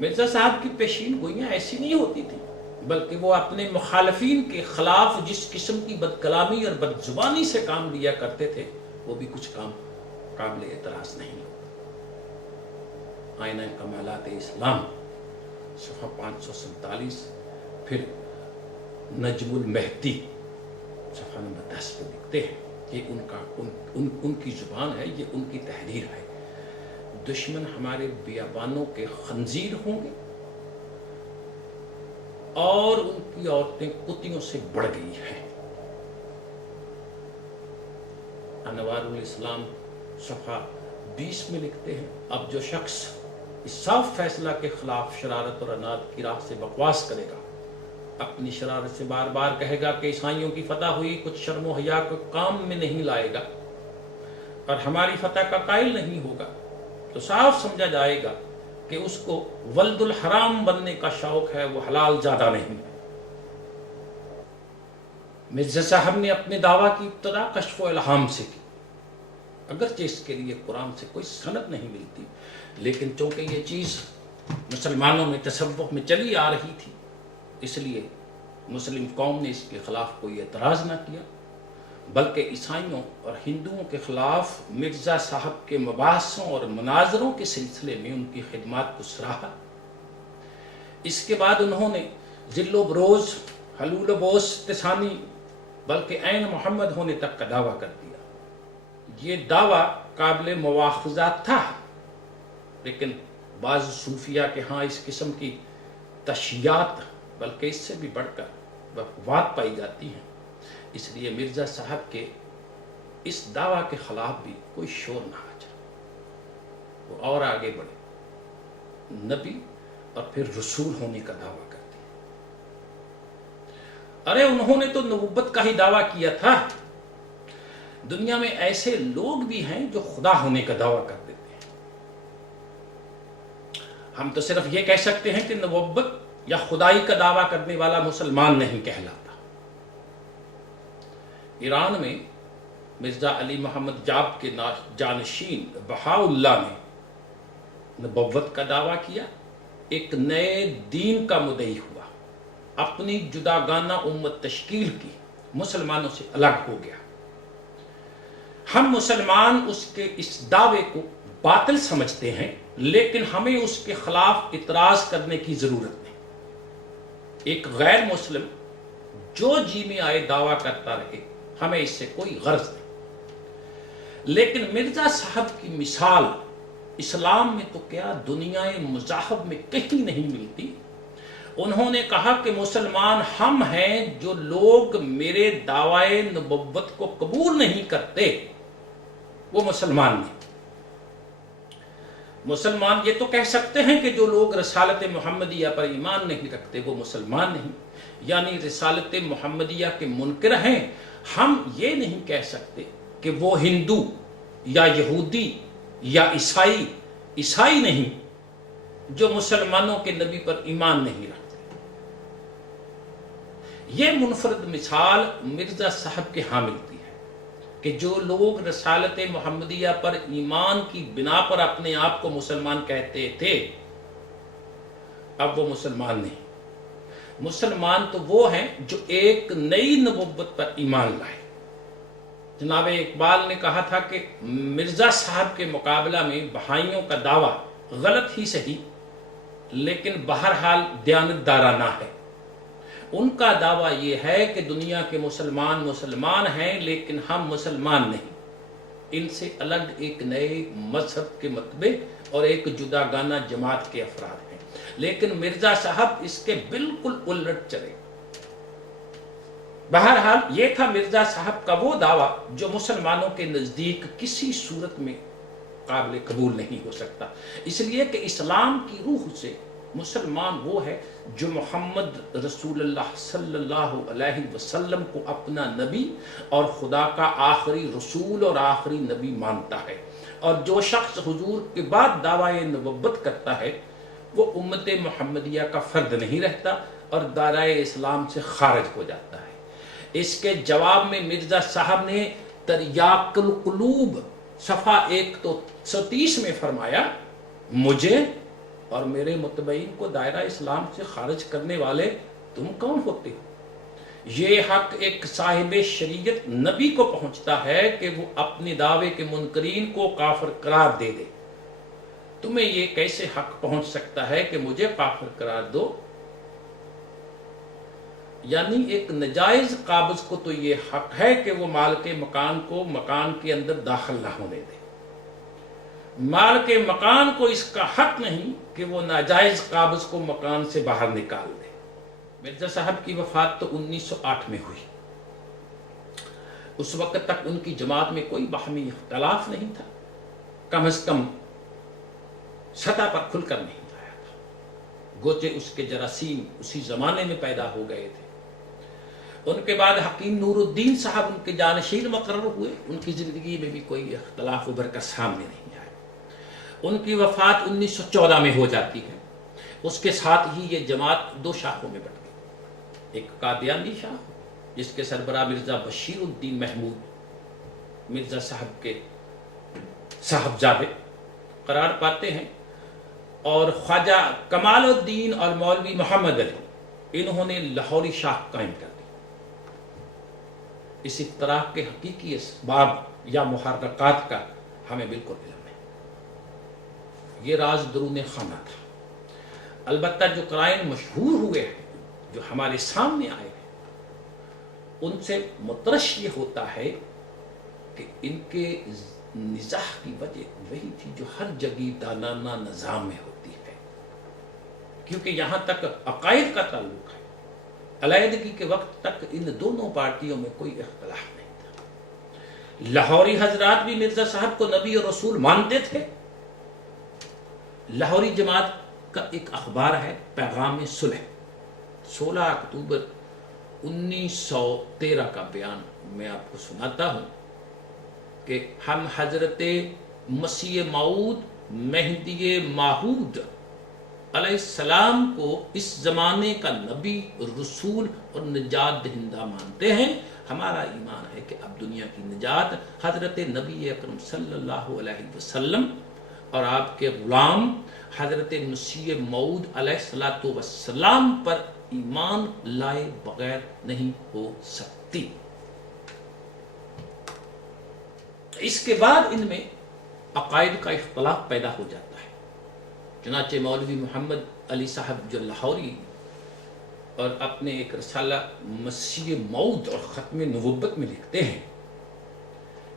مرزا صاحب کی پیشین گوئیاں ایسی نہیں ہوتی تھی، بلکہ وہ اپنے مخالفین کے خلاف جس قسم کی بد کلامی اور بد زبانی سے کام لیا کرتے تھے وہ بھی کچھ کام قابل اعتراض نہیں ہوتا۔ آئینہ کمالات اسلام صفحہ 547، پھر نجم المہدی صفحہ نمبر 10 پہ لکھتے ہیں کہ ان کی زبان ہے، یہ ان کی تحریر ہے۔ دشمن ہمارے بیابانوں کے خنزیر ہوں گے اور ان کی عورتیں کتیوں سے بڑھ گئی ہیں۔ انوار الاسلام صفحہ 20 میں لکھتے ہیں، اب جو شخص اس صاف فیصلہ کے خلاف شرارت اور عناد کی راہ سے بکواس کرے گا، اپنی شرارت سے بار بار کہے گا کہ عیسائیوں کی فتح ہوئی، کچھ شرم و حیا کو کام میں نہیں لائے گا اور ہماری فتح کا قائل نہیں ہوگا، تو صاف سمجھا جائے گا کہ اس کو ولد الحرام بننے کا شوق ہے، وہ حلال زیادہ نہیں۔ مرزا صاحب نے اپنے دعویٰ کی ابتدا کشف و الہام سے کی، اگرچہ اس کے لیے قرآن سے کوئی سند نہیں ملتی، لیکن چونکہ یہ چیز مسلمانوں میں تصوف میں چلی آ رہی تھی، اس لیے مسلم قوم نے اس کے خلاف کوئی اعتراض نہ کیا، بلکہ عیسائیوں اور ہندوؤں کے خلاف مرزا صاحب کے مباحثوں اور مناظروں کے سلسلے میں ان کی خدمات کو سراہا۔ اس کے بعد انہوں نے ذل و بروز، حلول و بوس تسانی، بلکہ عین محمد ہونے تک کا دعویٰ کر دیا۔ یہ دعویٰ قابل مواخذہ تھا، لیکن بعض صوفیہ کے ہاں اس قسم کی تشیعات بلکہ اس سے بھی بڑھ کر وفوات پائی جاتی ہیں، اس لیے مرزا صاحب کے اس دعویٰ کے خلاف بھی کوئی شور نہ آ جائے۔ وہ اور آگے بڑھے، نبی اور پھر رسول ہونے کا دعویٰ کرتے ہیں۔ ارے انہوں نے تو نبوت کا ہی دعویٰ کیا تھا، دنیا میں ایسے لوگ بھی ہیں جو خدا ہونے کا دعویٰ کر دیتے ہیں۔ ہم تو صرف یہ کہہ سکتے ہیں کہ نبوت یا خدائی کا دعویٰ کرنے والا مسلمان نہیں کہلاتا۔ ایران میں مرزا علی محمد جاب کے جانشین بہاء اللہ نے نبوت کا دعویٰ کیا، ایک نئے دین کا مدعی ہوا، اپنی جداگانہ امت تشکیل کی، مسلمانوں سے الگ ہو گیا۔ ہم مسلمان اس کے اس دعوے کو باطل سمجھتے ہیں، لیکن ہمیں اس کے خلاف اعتراض کرنے کی ضرورت نہیں۔ ایک غیر مسلم جو جی میں آئے دعویٰ کرتا رہے، ہمیں اس سے کوئی غرض نہیں، لیکن مرزا صاحب کی مثال اسلام میں تو کیا دنیا مذاہب میں کہیں نہیں ملتی۔ انہوں نے کہا کہ مسلمان ہم ہیں جو لوگ میرے دعوی نبوت کو قبول نہیں کرتے، وہ مسلمان نہیں۔ مسلمان یہ تو کہہ سکتے ہیں کہ جو لوگ رسالت محمدیہ پر ایمان نہیں رکھتے وہ مسلمان نہیں، یعنی رسالت محمدیہ کے منکر ہیں۔ ہم یہ نہیں کہہ سکتے کہ وہ ہندو یا یہودی یا عیسائی نہیں جو مسلمانوں کے نبی پر ایمان نہیں رکھتے۔ یہ منفرد مثال مرزا صاحب کے ہاں ملتی ہے کہ جو لوگ رسالت محمدیہ پر ایمان کی بنا پر اپنے آپ کو مسلمان کہتے تھے، اب وہ مسلمان نہیں۔ مسلمان تو وہ ہیں جو ایک نئی نبوت پر ایمان لائے۔ جناب اقبال نے کہا تھا کہ مرزا صاحب کے مقابلہ میں بہائیوں کا دعویٰ غلط ہی صحیح، لیکن بہرحال دیانتدارانہ ہے۔ ان کا دعویٰ یہ ہے کہ دنیا کے مسلمان ہیں، لیکن ہم مسلمان نہیں، ان سے الگ ایک نئے مذہب کے متبع اور ایک جداگانہ جماعت کے افراد ہیں۔ لیکن مرزا صاحب اس کے بالکل الٹ چلے۔ بہرحال یہ تھا مرزا صاحب کا وہ دعویٰ جو مسلمانوں کے نزدیک کسی صورت میں قابل قبول نہیں ہو سکتا، اس لیے کہ اسلام کی روح سے مسلمان وہ ہے جو محمد رسول اللہ صلی اللہ علیہ وسلم کو اپنا نبی اور خدا کا آخری رسول اور آخری نبی مانتا ہے، اور جو شخص حضور کے بعد دعوی نبوت کرتا ہے وہ امت محمدیہ کا فرد نہیں رہتا اور دائرۂ اسلام سے خارج ہو جاتا ہے۔ اس کے جواب میں مرزا صاحب نے تریاق القلوب صفحہ 130 میں فرمایا، مجھے اور میرے متبعین کو دائرہ اسلام سے خارج کرنے والے تم کون ہوتے ہو؟ یہ حق ایک صاحب شریعت نبی کو پہنچتا ہے کہ وہ اپنے دعوے کے منکرین کو کافر قرار دے دے۔ تمہیں یہ کیسے حق پہنچ سکتا ہے کہ مجھے کافر قرار دو؟ یعنی ایک نجائز قابض کو تو یہ حق ہے کہ وہ مالک مکان کو مکان کے اندر داخل نہ ہونے دے، مالک مکان کو اس کا حق نہیں کہ وہ ناجائز قابض کو مکان سے باہر نکال دے۔ مرزا صاحب کی وفات تو 1908 میں ہوئی۔ اس وقت تک ان کی جماعت میں کوئی باہمی اختلاف نہیں تھا، کم از کم سطح پر کھل کر نہیں آیا تھا، گوچہ اس کے جراثیم اسی زمانے میں پیدا ہو گئے تھے۔ ان کے بعد حکیم نور الدین صاحب ان کے جانشین مقرر ہوئے، ان کی زندگی میں بھی کوئی اختلاف ابھر کر سامنے نہیں آیا۔ ان کی وفات 1914 میں ہو جاتی ہے۔ اس کے ساتھ ہی یہ جماعت دو شاخوں میں بٹ گئی، ایک قادیانی شاخ جس کے سربراہ مرزا بشیر الدین محمود مرزا صاحب کے صاحبزادے قرار پاتے ہیں، اور خواجہ کمال الدین اور مولوی محمد علی انہوں نے لاہوری شاخ قائم کر دی۔ اس اختلاف کے حقیقی اسباب یا محرکات کا ہمیں بالکل علم نہیں، یہ راز درون خانہ تھا۔ البتہ جو قرائن مشہور ہوئے ہیں، جو ہمارے سامنے آئے ہیں، ان سے مترش یہ ہوتا ہے کہ ان کے نزاع کی وجہ وہی تھی جو ہر جگہ دانانہ نظام میں ہوتی ہے، کیونکہ یہاں تک عقائد کا تعلق ہے، علیحدگی کے وقت تک ان دونوں پارٹیوں میں کوئی اختلاف نہیں تھا۔ لاہوری حضرات بھی مرزا صاحب کو نبی اور رسول مانتے تھے۔ لاہوری جماعت کا ایک اخبار ہے پیغام صلح، 16 اکتوبر 1913 کا بیان میں آپ کو سناتا ہوں کہ ہم حضرت مسیح موعود مہدی ماحود علیہ السلام کو اس زمانے کا نبی، رسول اور نجات دہندہ مانتے ہیں۔ ہمارا ایمان ہے کہ اب دنیا کی نجات حضرت نبی اکرم صلی اللہ علیہ وسلم اور آپ کے غلام حضرت مسیح موعود علیہ السلام پر ایمان لائے بغیر نہیں ہو سکتی۔ اس کے بعد ان میں عقائد کا اختلاف پیدا ہو جاتا ہے۔ چنانچہ مولوی محمد علی صاحب جو لاہوری اور اپنے ایک رسالہ مسیح موعود اور ختم نبوت میں لکھتے ہیں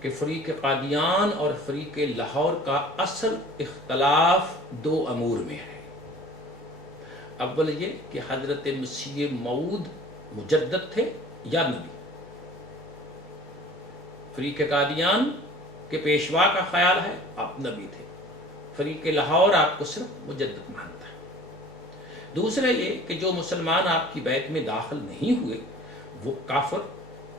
کہ فریق قادیان اور فریق لاہور کا اصل اختلاف دو امور میں ہے۔ اول یہ کہ حضرت مسیح موعود مجدد تھے یا نبی۔ فریق قادیان کے پیشوا کا خیال ہے آپ نبی تھے، فریق لاہور آپ کو صرف مجدد مانتا ہے۔ دوسرا یہ کہ جو مسلمان آپ کی بیعت میں داخل نہیں ہوئے وہ کافر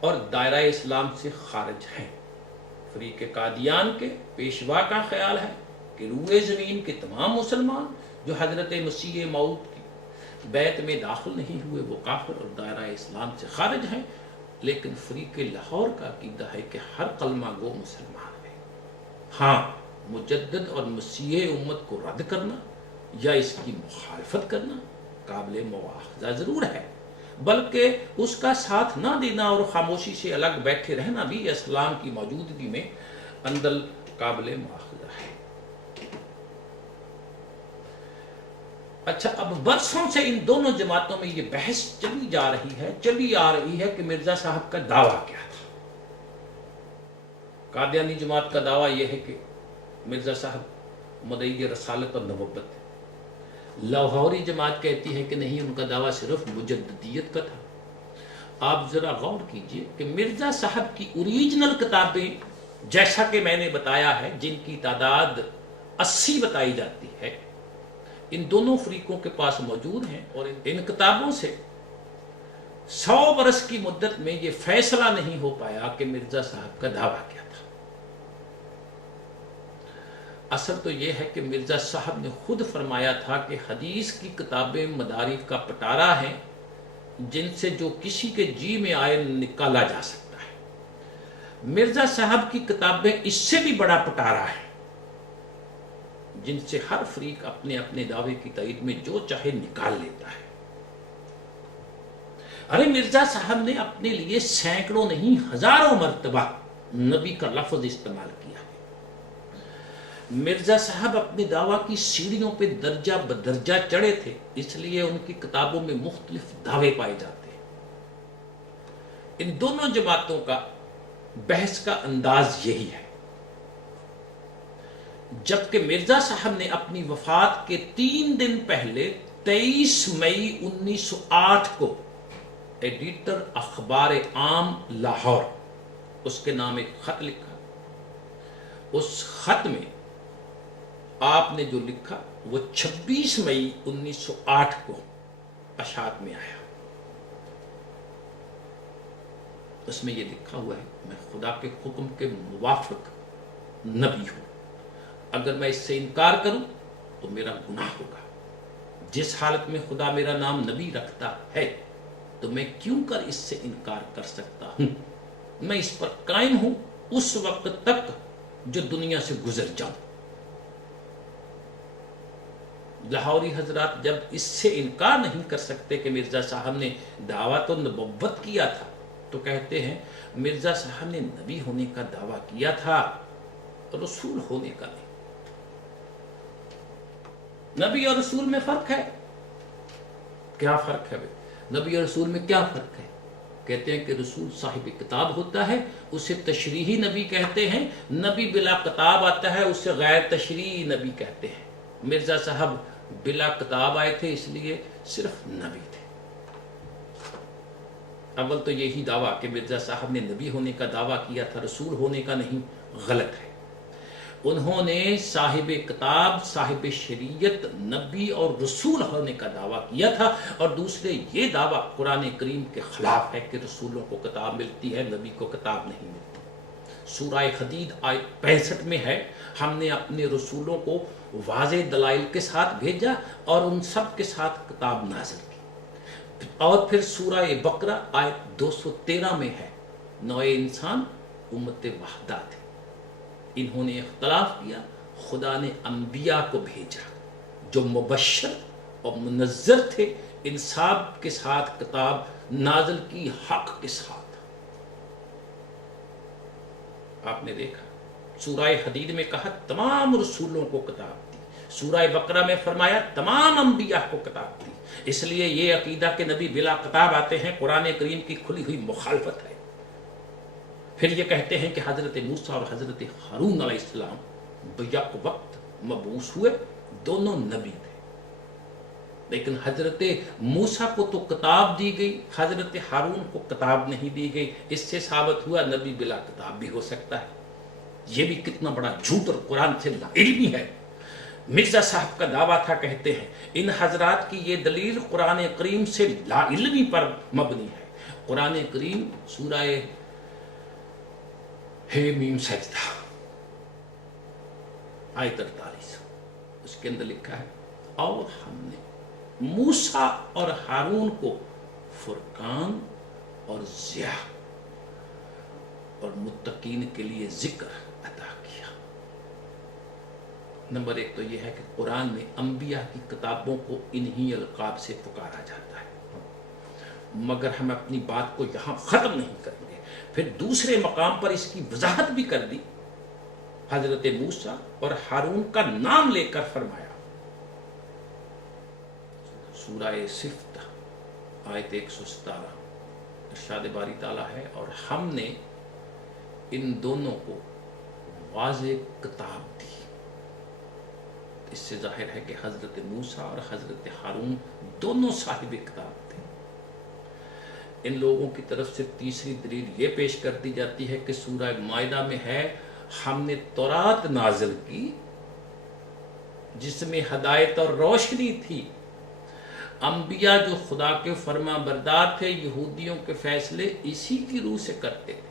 اور دائرہ اسلام سے خارج ہیں۔ فریق قادیان کے پیشوا کا خیال ہے کہ روئے زمین کے تمام مسلمان جو حضرت مسیح موعود کی بیعت میں داخل نہیں ہوئے وہ کافر اور دائرہ اسلام سے خارج ہیں، لیکن فریق لاہور کا عقیدہ ہے کہ ہر کلمہ گو مسلمان ہے۔ ہاں، مجدد اور مسیح امت کو رد کرنا یا اس کی مخالفت کرنا قابل مواخذہ ضرور ہے، بلکہ اس کا ساتھ نہ دینا اور خاموشی سے الگ بیٹھے رہنا بھی اسلام کی موجودگی میں اندر قابل مواخذہ ہے۔ اچھا، اب برسوں سے ان دونوں جماعتوں میں یہ بحث چلی آ رہی ہے کہ مرزا صاحب کا دعویٰ کیا تھا۔ قادیانی جماعت کا دعویٰ یہ ہے کہ مرزا صاحب مدعی رسالت اور نبوت ہے۔ لاہوری جماعت کہتی ہے کہ نہیں، ان کا دعویٰ صرف مجددیت کا تھا۔ آپ ذرا غور کیجئے کہ مرزا صاحب کی اوریجنل کتابیں جیسا کہ میں نے بتایا ہے، جن کی تعداد 80 بتائی جاتی ہے، ان دونوں فریقوں کے پاس موجود ہیں، اور ان کتابوں سے 100 برس کی مدت میں یہ فیصلہ نہیں ہو پایا کہ مرزا صاحب کا دعویٰ کیا تھا۔ اصل تو یہ ہے کہ مرزا صاحب نے خود فرمایا تھا کہ حدیث کی کتابیں مدارک کا پٹارا ہیں جن سے جو کسی کے جی میں آئے نکالا جا سکتا ہے۔ مرزا صاحب کی کتابیں اس سے بھی بڑا پٹارا ہے۔ جن سے ہر فریق اپنے اپنے دعوے کی تائید میں جو چاہے نکال لیتا ہے۔ ارے مرزا صاحب نے اپنے لیے سینکڑوں نہیں ہزاروں مرتبہ نبی کا لفظ استعمال کیا ہے۔ مرزا صاحب اپنے دعویٰ کی سیڑھیوں پہ درجہ بدرجہ چڑھے تھے، اس لیے ان کی کتابوں میں مختلف دعوے پائے جاتے ہیں۔ ان دونوں جماعتوں کا بحث کا انداز یہی ہے۔ جبکہ مرزا صاحب نے اپنی وفات کے 3 دن پہلے 23 مئی 1908 کو ایڈیٹر اخبار عام لاہور اس کے نام ایک خط لکھا۔ اس خط میں آپ نے جو لکھا وہ 26 مئی 1908 کو اشاعت میں آیا۔ اس میں یہ لکھا ہوا ہے، میں خدا کے حکم کے موافق نبی ہوں، اگر میں اس سے انکار کروں تو میرا گناہ ہوگا۔ جس حالت میں خدا میرا نام نبی رکھتا ہے تو میں کیوں کر اس سے انکار کر سکتا ہوں؟ میں اس پر قائم ہوں اس وقت تک جو دنیا سے گزر جاؤں۔ لاہوری حضرات جب اس سے انکار نہیں کر سکتے کہ مرزا صاحب نے دعویٰ نبوت کیا تھا تو کہتے ہیں مرزا صاحب نے نبی ہونے کا دعویٰ کیا تھا، رسول ہونے کا نہیں۔ نبی اور رسول میں فرق ہے۔ کیا فرق ہے بھائی؟ نبی اور رسول میں کیا فرق ہے؟ کہتے ہیں کہ رسول صاحب کتاب ہوتا ہے، اسے تشریحی نبی کہتے ہیں۔ نبی بلا کتاب آتا ہے، اسے غیر تشریحی نبی کہتے ہیں۔ مرزا صاحب بلا کتاب آئے تھے، اس لیے صرف نبی تھے۔ اول تو یہی دعویٰ کہ مرزا صاحب نے نبی ہونے کا دعویٰ کیا تھا، رسول ہونے کا نہیں، غلط ہے۔ انہوں نے صاحب کتاب، صاحب شریعت، نبی اور رسول ہونے کا دعویٰ کیا تھا، اور دوسرے یہ دعویٰ قرآن کریم کے خلاف ہے کہ رسولوں کو کتاب ملتی ہے، نبی کو کتاب نہیں ملتی۔ سورہ حدید آیت 65 میں ہے، ہم نے اپنے رسولوں کو واضح دلائل کے ساتھ بھیجا اور ان سب کے ساتھ کتاب نازل کی۔ اور پھر سورہ بقرہ آیت 213 میں ہے، نوع انسان امت وحدہ تھے، انہوں نے اختلاف کیا، خدا نے انبیاء کو بھیجا جو مبشر اور منذر تھے، انصاف کے ساتھ کتاب نازل کی، حق کے ساتھ۔ آپ نے دیکھا سورہ حدید میں کہا تمام رسولوں کو کتاب دی، سورہ بقرہ میں فرمایا تمام انبیاء کو کتاب دی۔ اس لیے یہ عقیدہ کہ نبی بلا کتاب آتے ہیں قرآن کریم کی کھلی ہوئی مخالفت ہے۔ پھر یہ کہتے ہیں کہ حضرت موسیٰ اور حضرت ہارون علیہ السلام بیک وقت مبعوث ہوئے، دونوں نبی تھے، لیکن حضرت موسیٰ کو تو کتاب دی گئی، حضرت ہارون کو کتاب نہیں دی گئی۔ اس سے ثابت ہوا نبی بلا کتاب بھی ہو سکتا ہے۔ یہ بھی کتنا بڑا جھوٹ اور قرآن سے لا علمی ہے۔ مرزا صاحب کا دعویٰ تھا، کہتے ہیں ان حضرات کی یہ دلیل قرآن کریم سے لا علمی پر مبنی ہے۔ قرآن کریم سورہ میم سجدہ آیت 48 اس کے اندر لکھا ہے، اور ہم نے موسیٰ اور ہارون کو فرقان اور ضیاء اور متقین کے لیے ذکر عطا کیا۔ نمبر 1 تو یہ ہے کہ قرآن میں انبیاء کی کتابوں کو انہی القاب سے پکارا جاتا ہے، مگر ہم اپنی بات کو یہاں ختم نہیں کریں گے۔ پھر دوسرے مقام پر اس کی وضاحت بھی کر دی، حضرت موسیٰ اور ہارون کا نام لے کر فرمایا۔ سورہ صفت آیت 117 ارشاد باری تعالیٰ ہے، اور ہم نے ان دونوں کو واضح کتاب دی۔ اس سے ظاہر ہے کہ حضرت موسیٰ اور حضرت ہارون دونوں صاحب کتاب تھے۔ ان لوگوں کی طرف سے تیسری دلیل یہ پیش کر دی جاتی ہے کہ سورہ مائدہ میں ہے، ہم نے تورات نازل کی جس میں ہدایت اور روشنی تھی۔ انبیاء جو خدا کے فرما بردار تھے، یہودیوں کے فیصلے اسی کی روح سے کرتے تھے۔